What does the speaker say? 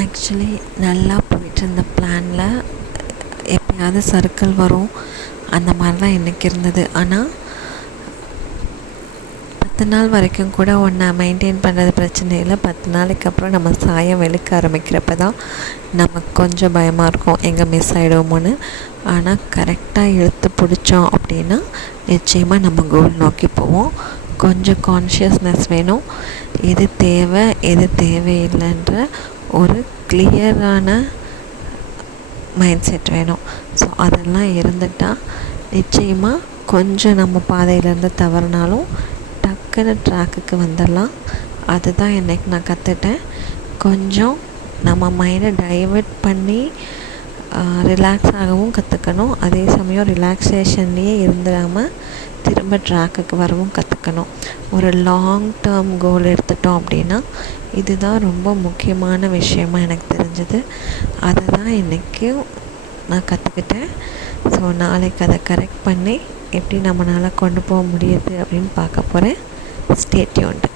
Actually நல்லா போயிட்டுருந்த பிளானில் எப்பயாவது சர்க்கிள் வரும் அந்த மாதிரி தான் எனக்கு இருந்தது. ஆனால் 10 நாள் வரைக்கும் கூட ஒன்றை மெயின்டைன் பண்ணுறது பிரச்சனை இல்லை. 10 நாளைக்கு அப்புறம் நம்ம சாயம் வெளுக்க ஆரம்பிக்கிறப்ப தான் நமக்கு கொஞ்சம் பயமாக இருக்கும், எங்கே மிஸ் ஆகிடுவோமோன்னு. ஆனால் கரெக்டாக இழுத்து பிடிச்சோம் அப்படின்னா நிச்சயமாக நம்ம கோல் நோக்கி போவோம். கொஞ்சம் கான்ஷியஸ்னஸ் வேணும், எது தேவை எது தேவையில்லைன்ற ஒரு கிளியரான மைண்ட் செட் வேணும். ஸோ அதெல்லாம் இருந்துட்டால் நிச்சயமாக கொஞ்சம் நம்ம பாதையிலேருந்து தவறினாலும் டக்குன்னு ட்ராக்குக்கு வந்துடலாம். அதுதான் இன்றைக்கி நான் கற்றுட்டேன். கொஞ்சம் நம்ம மைண்டை டைவர்ட் பண்ணி ரிலாக்ஸ் ஆகவும் கற்றுக்கணும். அதே சமயம் ரிலாக்ஸேஷன்லேயே இருந்துடாமல் திரும்ப ட்ராக்குக்கு வரவும் கற்றுக்கணும். ஒரு லாங் டேர்ம் கோல் எடுத்துட்டோம் அப்படின்னா இதுதான் ரொம்ப முக்கியமான விஷயமா எனக்கு தெரிஞ்சது. அதை தான் இன்றைக்கும் நான் கற்றுக்கிட்டேன். ஸோ நாளைக்கு அதை கரெக்ட் பண்ணி எப்படி நம்மளால் கொண்டு போக முடியுது அப்படின்னு பார்க்க போகிறேன். Stay tuned.